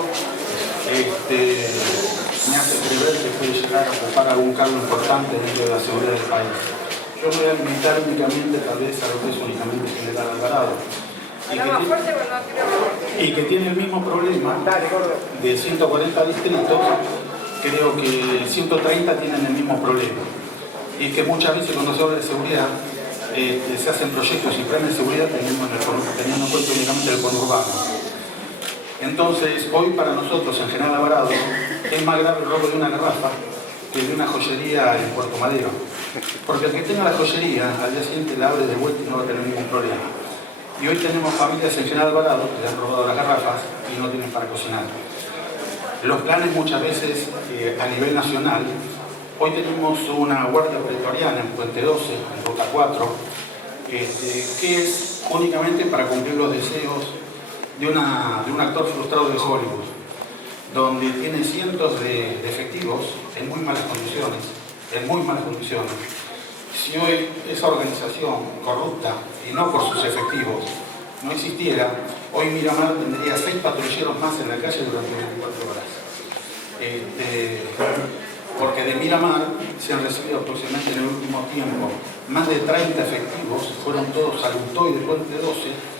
hecho, me hace creer que puede llegar a ocupar algún cargo importante dentro de la seguridad del país. Yo me voy a limitar únicamente, tal vez, a lo que es únicamente General Alvarado. Y que tiene el mismo problema de 140 distritos, creo que 130 tienen el mismo problema. Y que muchas veces cuando se habla de seguridad, se hacen proyectos y planes de seguridad teniendo en cuenta únicamente el conurbano. Entonces, hoy para nosotros en General Alvarado es más grave el robo de una garrafa que de una joyería en Puerto Madero. Porque el que tenga la joyería, al día siguiente la abre de vuelta y no va a tener ningún problema. Y hoy tenemos familias en General Alvarado que le han robado las garrafas y no tienen para cocinar. Los planes muchas veces a nivel nacional, hoy tenemos una guardia pretoriana en Puente 12, en Ruta 4, que es únicamente para cumplir los deseos de un actor frustrado de Hollywood, donde tiene cientos de efectivos en muy malas condiciones, Si hoy esa organización corrupta, y no por sus efectivos, no existiera, hoy Miramar tendría 6 patrulleros más en la calle durante 24 horas. Porque de Miramar se han recibido aproximadamente en el último tiempo más de 30 efectivos, fueron todos al Utoy de Puente 12,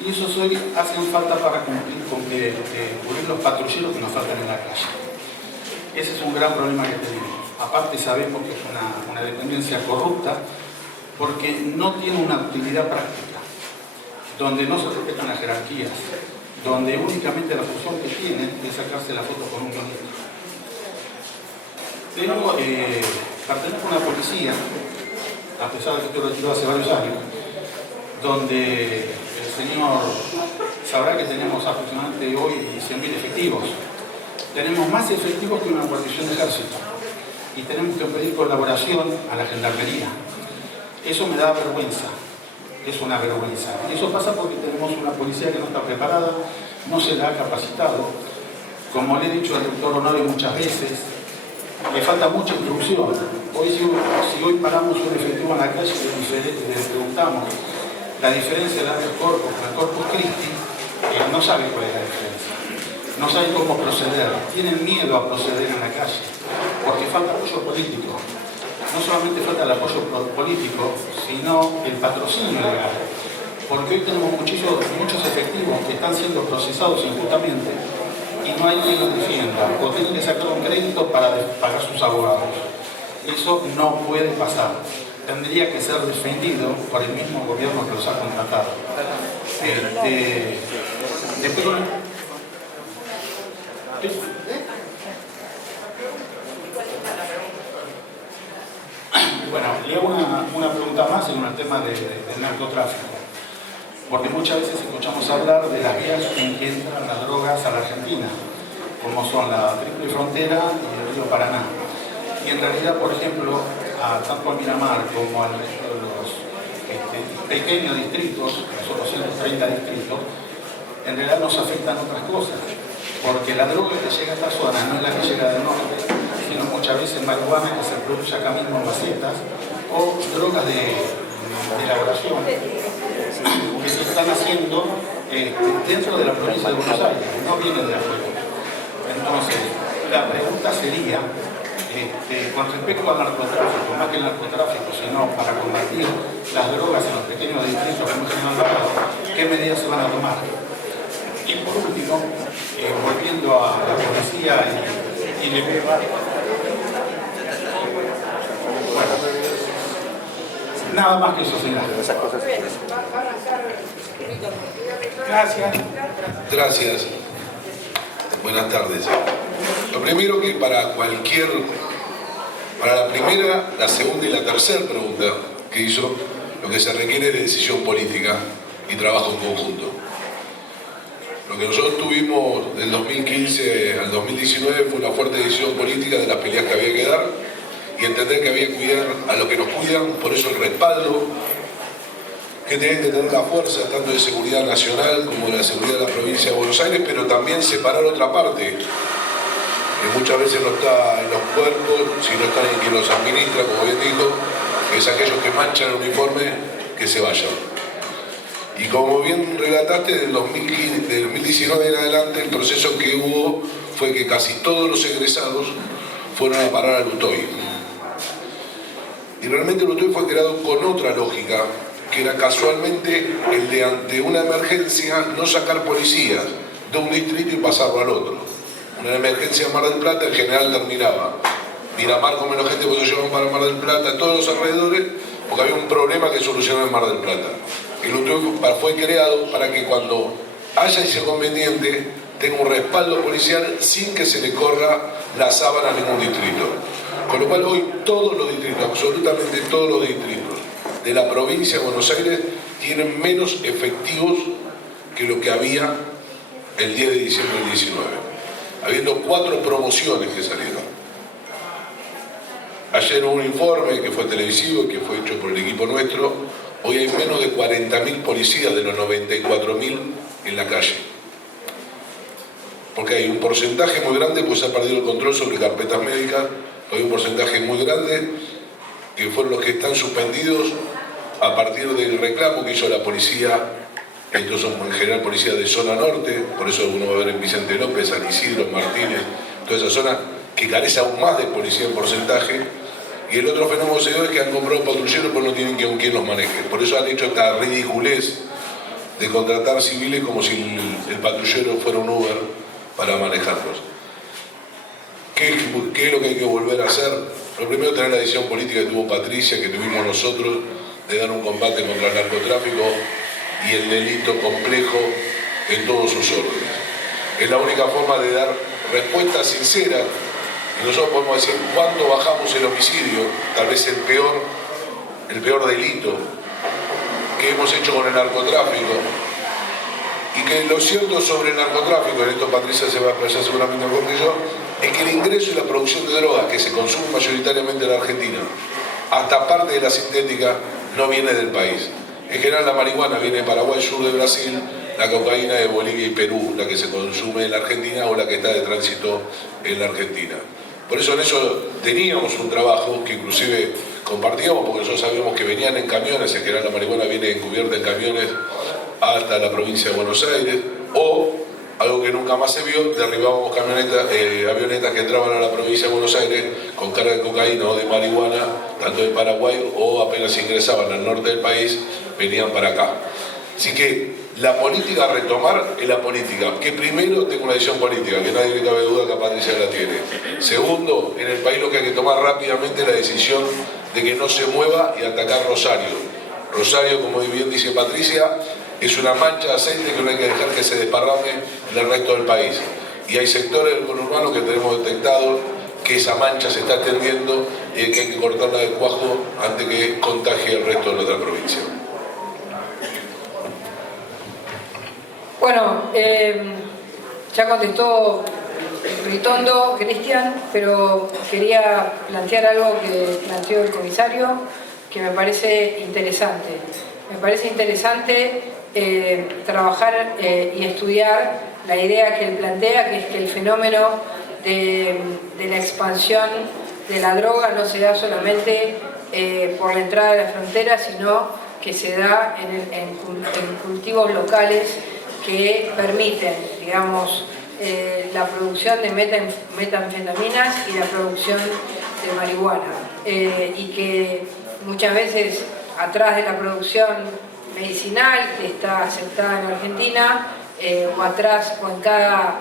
y esos hoy hacen falta para cubrir los patrulleros que nos faltan en la calle. Ese es un gran problema que tenemos. Aparte sabemos que es una dependencia corrupta porque no tiene una utilidad práctica, donde no se respetan las jerarquías, donde únicamente la función que tienen es sacarse la foto con un ministro. Pertenezco a una policía, a pesar de que estoy retirado hace varios años, donde el señor sabrá que tenemos aproximadamente hoy 100.000 efectivos. Tenemos más efectivos que una guarnición de ejército y tenemos que pedir colaboración a la gendarmería. Eso me da vergüenza, es una vergüenza. Y eso pasa porque tenemos una policía que no está preparada, no se la ha capacitado. Como le he dicho al doctor Honorio muchas veces, le falta mucha instrucción. Hoy, si hoy paramos un efectivo en la calle y le preguntamos la diferencia del habeas corpus con el Corpus Christi, no sabe cuál es la diferencia. No saben cómo proceder, tienen miedo a proceder en la calle, porque falta apoyo político. No solamente falta el apoyo político, sino el patrocinio legal. Porque hoy tenemos muchos efectivos que están siendo procesados injustamente y no hay quien los defienda, o tienen que sacar un crédito para pagar sus abogados. Eso no puede pasar. Tendría que ser defendido por el mismo gobierno que los ha contratado. Bueno, le hago una pregunta más en el tema del narcotráfico. Porque muchas veces escuchamos hablar de las vías en que entran las drogas a la Argentina, como son la Triple Frontera y el río Paraná. Y en realidad, por ejemplo, tanto al Miramar como al resto de los pequeños distritos, son 230 distritos, en realidad nos afectan otras cosas. Porque la droga que llega a esta zona no es la que llega del norte, sino muchas veces marihuana que se produce acá mismo en macetas, o drogas de elaboración que se están haciendo dentro de la provincia de Buenos Aires, no vienen de afuera. Entonces, la pregunta sería, con respecto al narcotráfico, más que el narcotráfico, sino para combatir las drogas en los pequeños distritos que hemos mencionado, ¿qué medidas se van a tomar? Y por último, volviendo a la policía y bueno, nada más que eso, señor. Gracias. Gracias. Buenas tardes. Lo primero que para la primera, la segunda y la tercera pregunta que hizo, lo que se requiere es decisión política y trabajo en conjunto. Lo que nosotros tuvimos del 2015 al 2019 fue una fuerte decisión política de las peleas que había que dar y entender que había que cuidar a los que nos cuidan, por eso el respaldo que tienen que tener la fuerza tanto de seguridad nacional como de la seguridad de la provincia de Buenos Aires, pero también separar otra parte que muchas veces no está en los cuerpos, sino está en quien los administra, como bien dijo, que es aquellos que manchan el uniforme, que se vayan. Y como bien relataste, del 2019 en adelante el proceso que hubo fue que casi todos los egresados fueron a parar al UTOI. Y realmente el UTOI fue creado con otra lógica, que era casualmente el de ante una emergencia no sacar policías de un distrito y pasarlo al otro. Una emergencia en Mar del Plata en general terminaba Miramar con menos gente, porque se llevaban para Mar del Plata, todos los alrededores, porque había un problema que solucionar en Mar del Plata. El UTOI fue creado para que cuando haya ese conveniente tenga un respaldo policial sin que se le corra la sábana a ningún distrito. Con lo cual hoy todos los distritos, absolutamente todos los distritos de la provincia de Buenos Aires tienen menos efectivos que lo que había el 10 de diciembre del 19, habiendo 4 promociones que salieron. Ayer hubo un informe que fue televisivo, que fue hecho por el equipo nuestro. Hoy hay menos de 40.000 policías de los 94.000 en la calle. Porque hay un porcentaje muy grande, pues se ha perdido el control sobre carpetas médicas, hay un porcentaje muy grande que fueron los que están suspendidos a partir del reclamo que hizo la policía. Estos son en general policías de zona norte, por eso uno va a ver en Vicente López, San Isidro, Martínez, toda esa zona que carece aún más de policía en porcentaje. Y el otro fenómeno se dio es que han comprado patrulleros pero no tienen quien los maneje. Por eso han hecho esta ridiculez de contratar civiles como si el patrullero fuera un Uber para manejarlos. ¿Qué es lo que hay que volver a hacer? Lo primero, tener la decisión política que tuvo Patricia, que tuvimos nosotros, de dar un combate contra el narcotráfico y el delito complejo en todos sus órdenes. Es la única forma de dar respuestas sinceras. Y nosotros podemos decir cuánto bajamos el homicidio, tal vez el peor delito que hemos hecho con el narcotráfico. Y que lo cierto sobre el narcotráfico, en esto Patricia se va a explayar seguramente mejor que yo, es que el ingreso y la producción de drogas que se consume mayoritariamente en la Argentina, hasta parte de la sintética, no viene del país. En general la marihuana viene de Paraguay, sur de Brasil, la cocaína de Bolivia y Perú, la que se consume en la Argentina o la que está de tránsito en la Argentina. Por eso en eso teníamos un trabajo que inclusive compartíamos, porque nosotros sabíamos que venían en camiones, en general la marihuana viene encubierta en camiones hasta la provincia de Buenos Aires, o algo que nunca más se vio, derribábamos avionetas que entraban a la provincia de Buenos Aires con carga de cocaína o de marihuana, tanto de Paraguay, o apenas ingresaban al norte del país, venían para acá. Así que la política a retomar es la política, que primero tenga una decisión política, que nadie le cabe duda que Patricia la tiene. Segundo, en el país lo que hay que tomar rápidamente es la decisión de que no se mueva y atacar Rosario. Rosario, como bien dice Patricia, es una mancha de aceite que no hay que dejar que se desparrame en el resto del país. Y hay sectores del conurbano que tenemos detectado que esa mancha se está extendiendo y que hay que cortarla de cuajo antes que contagie el resto de nuestra provincia. Bueno, ya contestó Ritondo, Cristian, pero quería plantear algo que planteó el comisario, que me parece interesante. Me parece interesante trabajar y estudiar la idea que él plantea, que es que el fenómeno de la expansión de la droga no se da solamente por la entrada de la frontera, sino que se da en cultivos locales que permiten, digamos, la producción de metanfetaminas y la producción de marihuana. Y que muchas veces atrás de la producción medicinal que está aceptada en Argentina, o atrás o en cada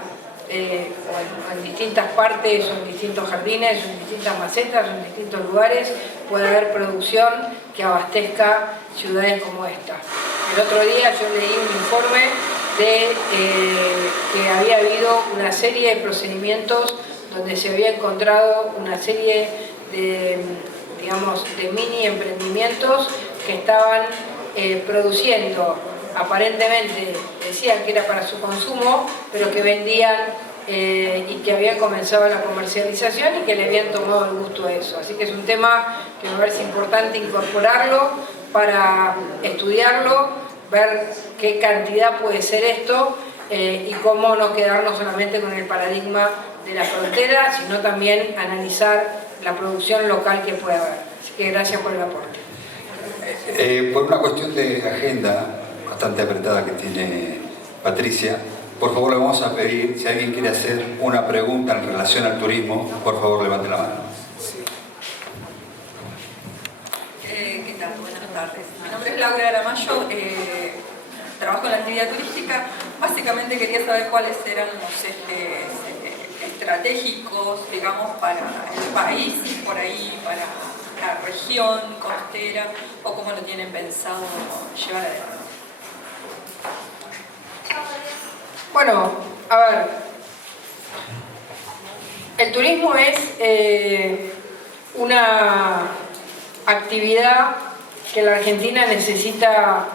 o en distintas partes, o en distintos jardines, o en distintas macetas, o en distintos lugares, puede haber producción que abastezca ciudades como esta. El otro día yo leí un informe de que había habido una serie de procedimientos donde se había encontrado una serie de, digamos, de mini emprendimientos que estaban produciendo, aparentemente decían que era para su consumo, pero que vendían y que habían comenzado la comercialización y que le habían tomado el gusto a eso. Así que es un tema que me parece importante incorporarlo para estudiarlo, ver qué cantidad puede ser esto y cómo no quedarnos solamente con el paradigma de la frontera, sino también analizar la producción local que puede haber. Así que gracias por el aporte. Por una cuestión de agenda, bastante apretada que tiene Patricia. Por favor, le vamos a pedir, si alguien quiere hacer una pregunta en relación al turismo, por favor, levante la mano. ¿Qué tal? Buenas tardes. Mi nombre es Laura Aramayo, trabajo en la actividad turística. Básicamente quería saber cuáles eran los ejes estratégicos, digamos, para el país y por ahí para la región costera, o cómo lo tienen pensado llevar adelante. Bueno, a ver, el turismo es una actividad que la Argentina necesita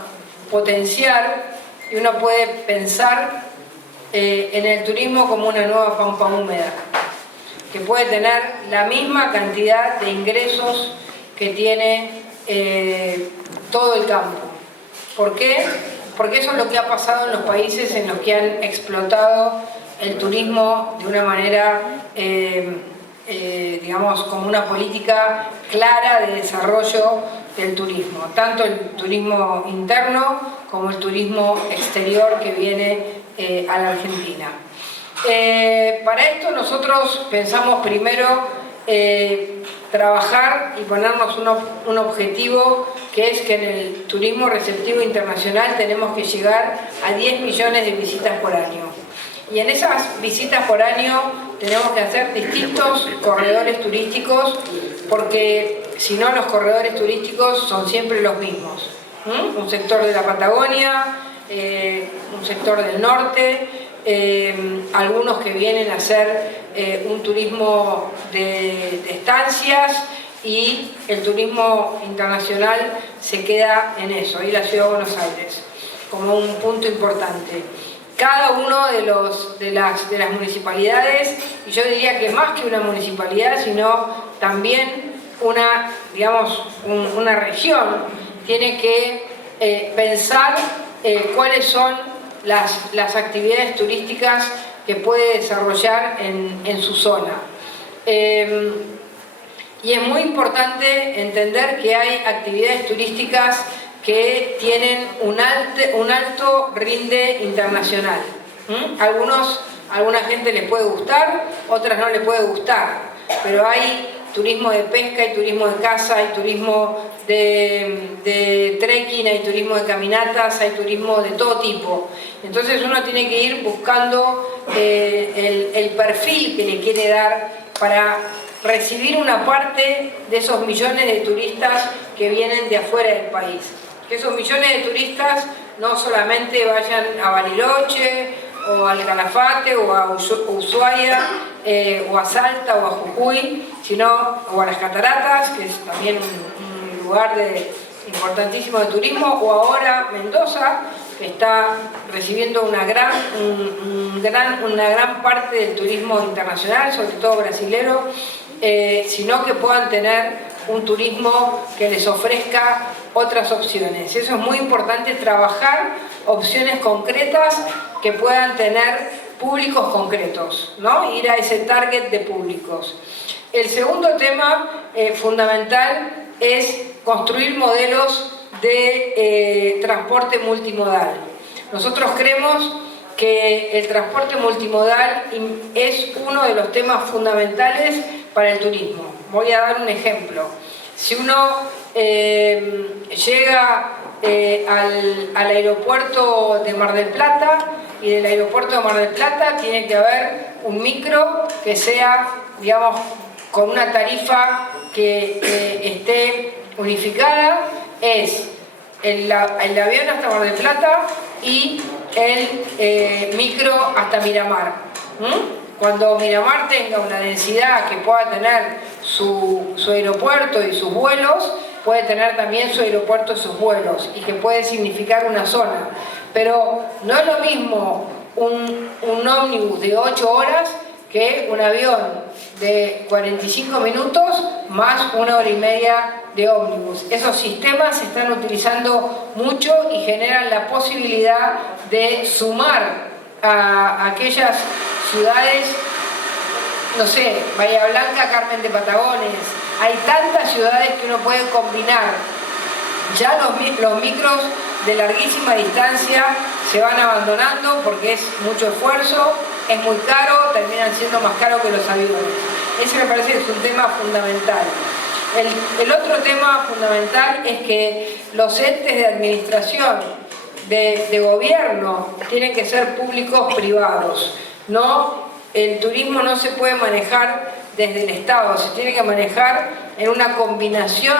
potenciar, y uno puede pensar en el turismo como una nueva pampa húmeda, que puede tener la misma cantidad de ingresos que tiene todo el campo. ¿Por qué? Porque eso es lo que ha pasado en los países en los que han explotado el turismo de una manera, digamos, como una política clara de desarrollo del turismo, tanto el turismo interno como el turismo exterior que viene a la Argentina. Para esto nosotros pensamos primero trabajar y ponernos un objetivo, que es que en el turismo receptivo internacional tenemos que llegar a 10 millones de visitas por año. Y en esas visitas por año tenemos que hacer distintos corredores turísticos, porque si no, los corredores turísticos son siempre los mismos. Un sector de la Patagonia, un sector del norte, algunos que vienen a hacer un turismo de estancias, y el turismo internacional se queda en eso, y la Ciudad de Buenos Aires como un punto importante. Cada uno de las municipalidades, y yo diría que más que una municipalidad, sino también una región, tiene que pensar cuáles son las actividades turísticas que puede desarrollar en su zona. Y es muy importante entender que hay actividades turísticas que tienen un alto rinde internacional. Alguna gente les puede gustar, otras no les puede gustar, pero hay turismo de pesca, hay turismo de caza, hay turismo de trekking, hay turismo de caminatas, hay turismo de todo tipo. Entonces uno tiene que ir buscando el perfil que le quiere dar para recibir una parte de esos millones de turistas que vienen de afuera del país. Que esos millones de turistas no solamente vayan a Bariloche o al Calafate o a Ushuaia o a Salta o a Jujuy, o a las Cataratas, que es también un lugar importantísimo de turismo, o ahora Mendoza, que está recibiendo una gran parte del turismo internacional, sobre todo brasilero, sino que puedan tener un turismo que les ofrezca otras opciones. Eso es muy importante, trabajar opciones concretas que puedan tener públicos concretos, ¿no? Ir a ese target de públicos. El segundo tema fundamental es construir modelos de transporte multimodal. Nosotros creemos que el transporte multimodal es uno de los temas fundamentales para el turismo. Voy a dar un ejemplo. Si uno llega al aeropuerto de Mar del Plata, y del aeropuerto de Mar del Plata tiene que haber un micro que sea, digamos, con una tarifa que esté unificada, es el avión hasta Mar del Plata y el micro hasta Miramar. Cuando Miramar tenga una densidad que pueda tener su aeropuerto y sus vuelos, puede tener también su aeropuerto y sus vuelos, y que puede significar una zona. Pero no es lo mismo un ómnibus de 8 horas que un avión de 45 minutos más 1 hora y media de ómnibus. Esos sistemas se están utilizando mucho y generan la posibilidad de sumar a aquellas ciudades, no sé, Bahía Blanca, Carmen de Patagones. Hay tantas ciudades que uno puede combinar. Ya los micros de larguísima distancia se van abandonando porque es mucho esfuerzo, es muy caro, terminan siendo más caros que los aviones. Ese me parece que es un tema fundamental. El otro tema fundamental es que los entes de administración, de gobierno, tienen que ser públicos privados. El turismo no se puede manejar desde el Estado, se tiene que manejar en una combinación,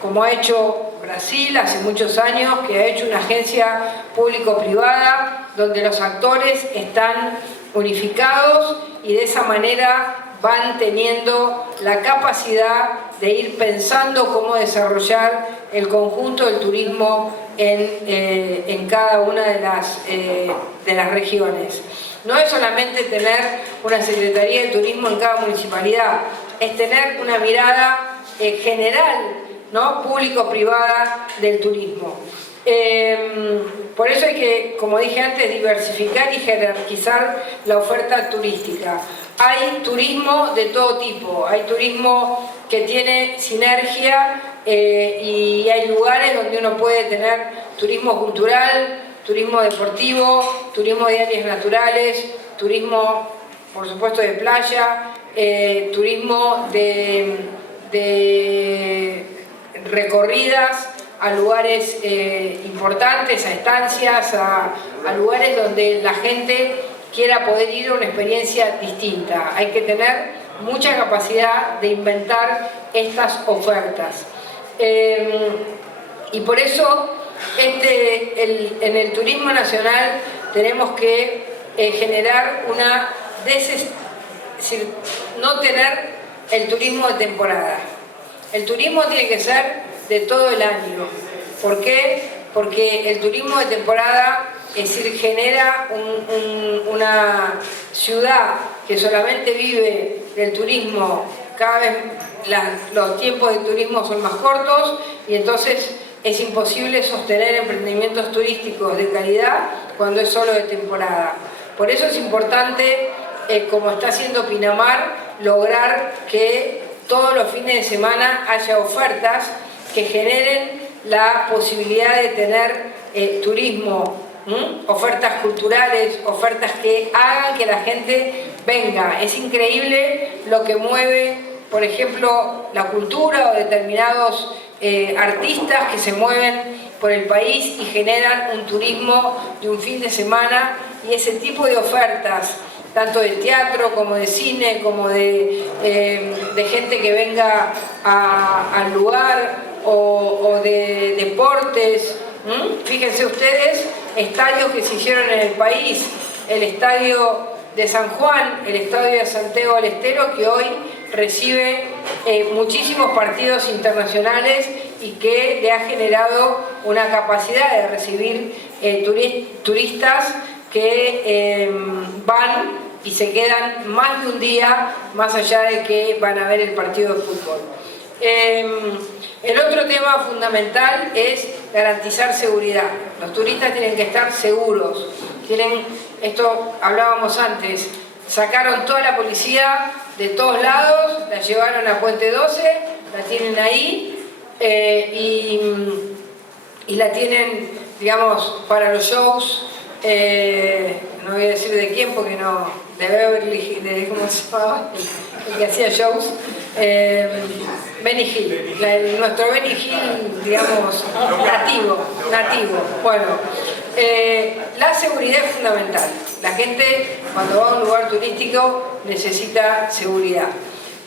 como ha hecho Brasil hace muchos años, que ha hecho una agencia público-privada donde los actores están unificados y de esa manera van teniendo la capacidad de ir pensando cómo desarrollar el conjunto del turismo en cada una de las regiones. No es solamente tener una Secretaría de Turismo en cada municipalidad, es tener una mirada general, ¿no?, público-privada del turismo. Por eso hay que, como dije antes, diversificar y jerarquizar la oferta turística. Hay turismo de todo tipo, hay turismo que tiene sinergia y hay lugares donde uno puede tener turismo cultural, turismo deportivo, turismo de áreas naturales, turismo, por supuesto, de playa, turismo de recorridas a lugares importantes, a estancias, a lugares donde la gente quiera poder ir a una experiencia distinta. Hay que tener mucha capacidad de inventar estas ofertas. Y por eso en el turismo nacional tenemos que generar no tener el turismo de temporada. El turismo tiene que ser de todo el año. ¿Por qué? Porque el turismo de temporada, es decir, genera una ciudad que solamente vive del turismo, cada vez los tiempos de turismo son más cortos y entonces es imposible sostener emprendimientos turísticos de calidad cuando es solo de temporada. Por eso es importante, como está haciendo Pinamar, lograr que todos los fines de semana haya ofertas que generen la posibilidad de tener turismo, ofertas culturales, ofertas que hagan que la gente venga. Es increíble lo que mueve, por ejemplo, la cultura o determinados artistas que se mueven por el país y generan un turismo de un fin de semana, y ese tipo de ofertas, tanto de teatro como de cine, como de gente que venga al lugar, o de deportes. Fíjense ustedes, estadios que se hicieron en el país, el estadio de San Juan, el estadio de Santiago del Estero, que hoy recibe muchísimos partidos internacionales y que le ha generado una capacidad de recibir turistas que van y se quedan más de un día, más allá de que van a ver el partido de fútbol. El otro tema fundamental es garantizar seguridad. Los turistas tienen que estar seguros. Esto hablábamos antes, sacaron toda la policía de todos lados, la llevaron a Puente 12, la tienen ahí y la tienen, digamos, para los shows. No voy a decir de quién porque no, de Beverly, ¿cómo se llamaba? El que hacía shows. Benny Hill, nuestro Benny Hill, digamos, nativo. Bueno, la seguridad es fundamental. La gente, cuando va a un lugar turístico, necesita seguridad.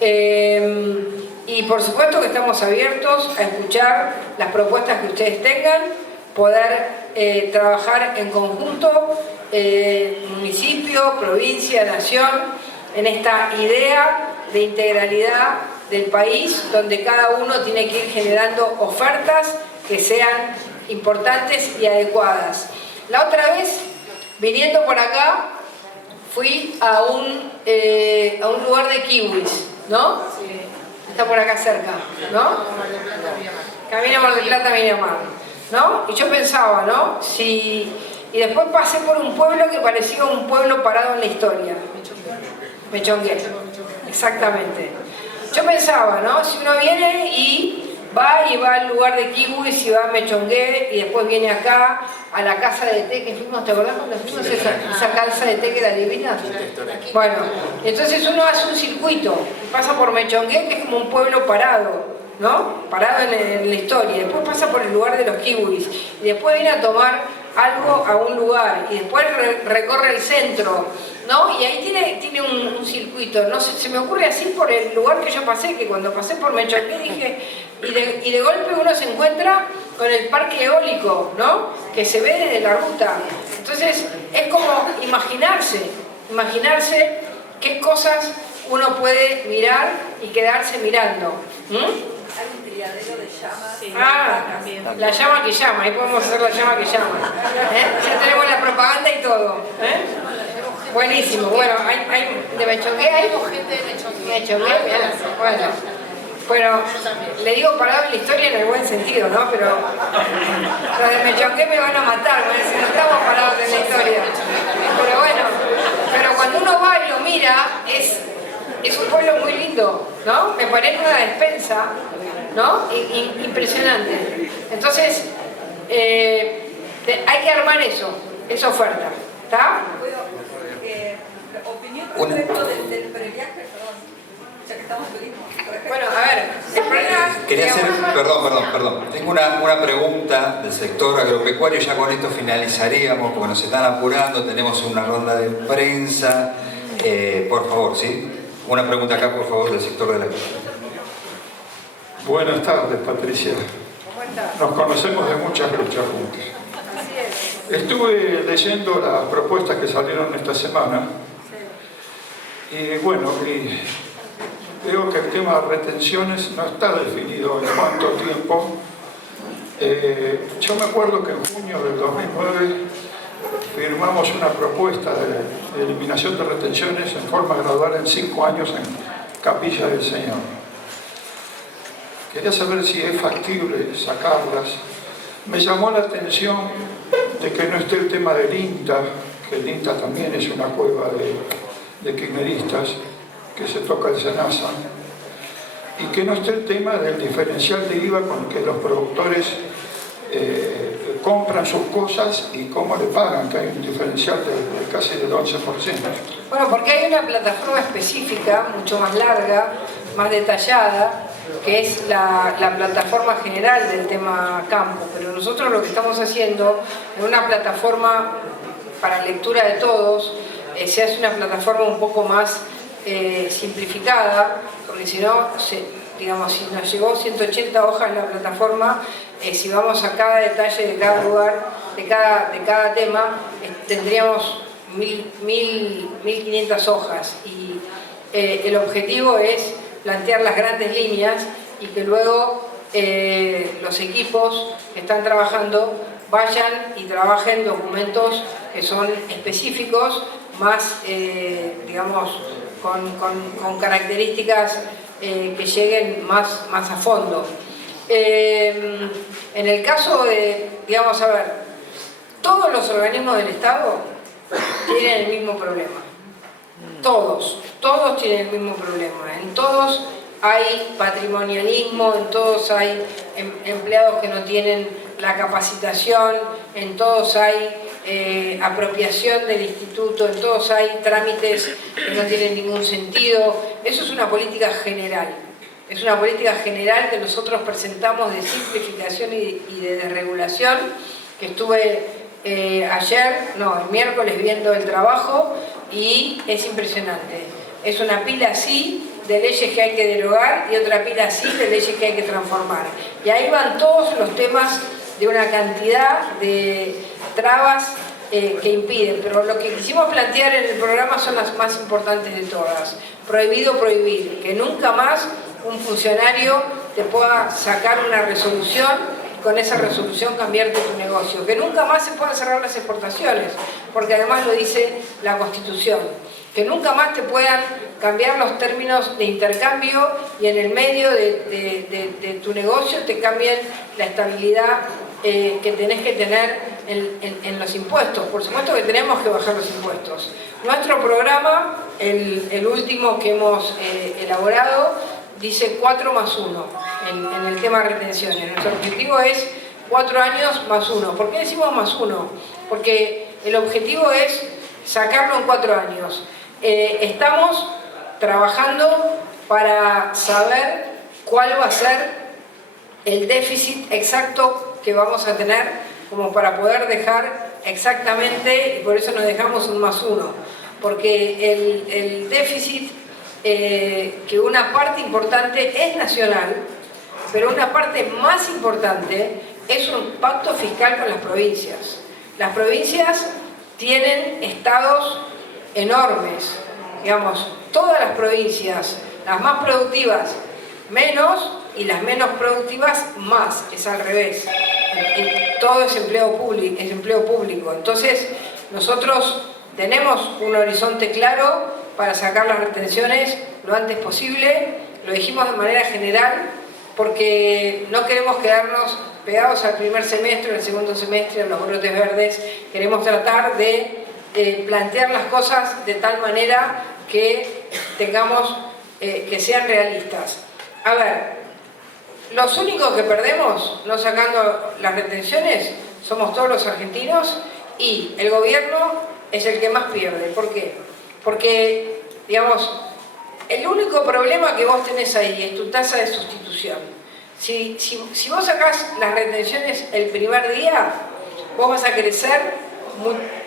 Y por supuesto que estamos abiertos a escuchar las propuestas que ustedes tengan, poder trabajar en conjunto, municipio, provincia, nación, en esta idea de integralidad del país, donde cada uno tiene que ir generando ofertas que sean importantes y adecuadas. La otra vez, viniendo por acá, fui a un lugar de kiwis, ¿no? Está por acá cerca, ¿no? Camina Mar del Plata, Miramar, ¿no? Y yo pensaba, ¿no? Y después pasé por un pueblo que parecía un pueblo parado en la historia. Mechongué, exactamente. Yo pensaba, ¿no? Si uno viene y va y va al lugar de kiwis y va a Mechongué y después viene acá a la casa de té que fuimos, ¿te acordás cuando fuimos a esa casa de té que era divina? Bueno, entonces uno hace un circuito, pasa por Mechongué, que es como un pueblo parado, ¿no? Parado en la historia, después pasa por el lugar de los kiwis y después viene a tomar algo a un lugar y después recorre el centro, ¿no? Y ahí tiene un circuito, no sé, se me ocurre así por el lugar que yo pasé, que cuando pasé por Mechongué dije, y de golpe uno se encuentra con el parque eólico, ¿no? Que se ve desde la ruta. Entonces es como imaginarse qué cosas uno puede mirar y quedarse mirando. Hay un criadero de llamas. Sí. La llama que llama, ahí podemos hacer la llama que llama. Ya tenemos la propaganda y todo. Buenísimo, bueno, de Mechongué hay gente de Mechongué, bueno, le digo parado en la historia en el buen sentido, ¿no? Pero los de Mechongué me van a matar, me dicen, no estamos parados en la historia. Pero bueno, pero cuando uno va y lo mira, es un pueblo muy lindo, ¿no? Me parece una despensa, ¿no? Impresionante. Entonces, hay que armar esa oferta, ¿está? Opinión respecto del previaje, perdón, ya que estamos en turismo. Bueno, a ver, el problema... Quería hacer, perdón. Tengo una pregunta del sector agropecuario, ya con esto finalizaríamos, porque nos están apurando, tenemos una ronda de prensa. Por favor, ¿sí? Una pregunta acá, por favor, del sector de la agricultura. Buenas tardes, Patricia. ¿Cómo estás? Nos conocemos de muchas luchas juntos. Así es. Estuve leyendo las propuestas que salieron esta semana y bueno, veo que el tema de retenciones no está definido en cuánto tiempo. Yo me acuerdo que en junio del 2009 firmamos una propuesta de eliminación de retenciones en forma gradual en 5 años en Capilla del Señor. Quería saber si es factible sacarlas. Me llamó la atención de que no esté el tema del INTA, que el INTA también es una cueva de kirchneristas, que se toca el SENASA, y que no esté el tema del diferencial de IVA con que los productores compran sus cosas y cómo le pagan, que hay un diferencial de casi del 11%. Bueno, porque hay una plataforma específica, mucho más larga, más detallada, que es la plataforma general del tema campo, pero nosotros lo que estamos haciendo en una plataforma para lectura de todos, se hace una plataforma un poco más simplificada, porque si no, digamos, si nos llegó 180 hojas en la plataforma, si vamos a cada detalle de cada lugar, de cada tema, tendríamos 1500 hojas y el objetivo es plantear las grandes líneas y que luego los equipos que están trabajando vayan y trabajen documentos que son específicos, más, digamos, con características que lleguen más a fondo. En el caso de, digamos, a ver, todos los organismos del Estado tienen el mismo problema. Todos tienen el mismo problema. En todos hay patrimonialismo, en todos hay empleados que no tienen la capacitación, en todos hay apropiación del instituto, en todos hay trámites que no tienen ningún sentido. Eso es una política general. Es una política general que nosotros presentamos de simplificación y de desregulación, que estuve el miércoles viendo el trabajo y es impresionante. Es una pila así de leyes que hay que derogar y otra pila así de leyes que hay que transformar. Y ahí van todos los temas de una cantidad de trabas que impiden, pero lo que quisimos plantear en el programa son las más importantes de todas. Prohibido prohibir, que nunca más un funcionario te pueda sacar una resolución y con esa resolución cambiarte tu negocio, que nunca más se puedan cerrar las exportaciones, porque además lo dice la Constitución, que nunca más te puedan cambiar los términos de intercambio y en el medio de tu negocio te cambien la estabilidad que tenés que tener en los impuestos. Por supuesto que tenemos que bajar los impuestos. Nuestro programa, el último que hemos elaborado, dice 4+1. en el tema de retenciones. Nuestro objetivo es 4 años más 1. ¿Por qué decimos más 1? Porque el objetivo es sacarlo en 4 años. Estamos trabajando para saber cuál va a ser el déficit exacto que vamos a tener, como para poder dejar exactamente, y por eso nos dejamos un más 1, porque el déficit, que una parte importante es nacional, pero una parte más importante es un pacto fiscal con las provincias. Las provincias tienen estados enormes, digamos, todas las provincias, las más productivas menos y las menos productivas más, es al revés. Todo es empleo público. Entonces, nosotros tenemos un horizonte claro para sacar las retenciones lo antes posible. Lo dijimos de manera general porque no queremos quedarnos pegados al primer semestre, al segundo semestre, a los brotes verdes. Queremos tratar de plantear las cosas de tal manera que tengamos, que sean realistas. A ver, los únicos que perdemos no sacando las retenciones somos todos los argentinos, y el gobierno es el que más pierde. ¿Por qué? Porque, digamos, el único problema que vos tenés ahí es tu tasa de sustitución. Si vos sacás las retenciones el primer día, vos vas a crecer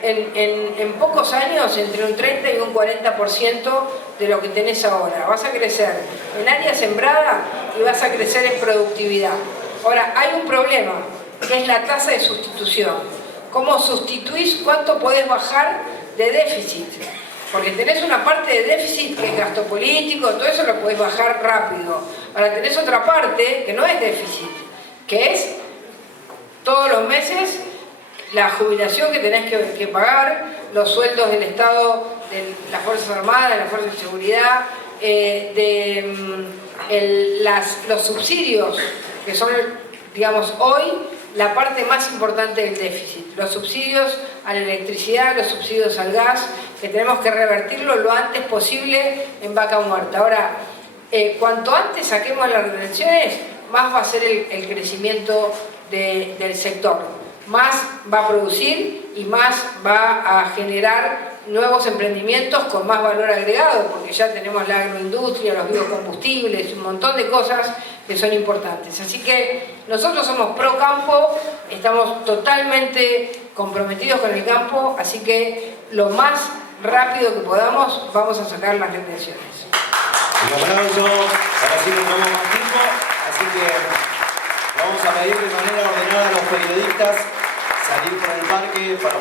en pocos años entre un 30 y un 40% de lo que tenés ahora. Vas a crecer en área sembrada y vas a crecer en productividad. Ahora, hay un problema, que es la tasa de sustitución. ¿Cómo sustituís? ¿Cuánto podés bajar de déficit? Porque tenés una parte de déficit que es gasto político, todo eso lo podés bajar rápido. Ahora tenés otra parte que no es déficit, que es todos los meses la jubilación que tenés que pagar, los sueldos del Estado, de las Fuerzas Armadas, de las Fuerzas de Seguridad, los subsidios, que son, digamos, hoy la parte más importante del déficit. Los subsidios a la electricidad, los subsidios al gas, que tenemos que revertirlo lo antes posible en vaca muerta. Ahora, cuanto antes saquemos las retenciones, más va a ser el crecimiento del sector. Más va a producir y más va a generar nuevos emprendimientos con más valor agregado, porque ya tenemos la agroindustria, los biocombustibles, un montón de cosas que son importantes. Así que nosotros somos pro campo, estamos totalmente comprometidos con el campo, así que lo más rápido que podamos vamos a sacar las retenciones. Un aplauso, ahora sí nos vamos más tiempo, así que vamos a pedir de manera ordenada a los periodistas salir por el parque para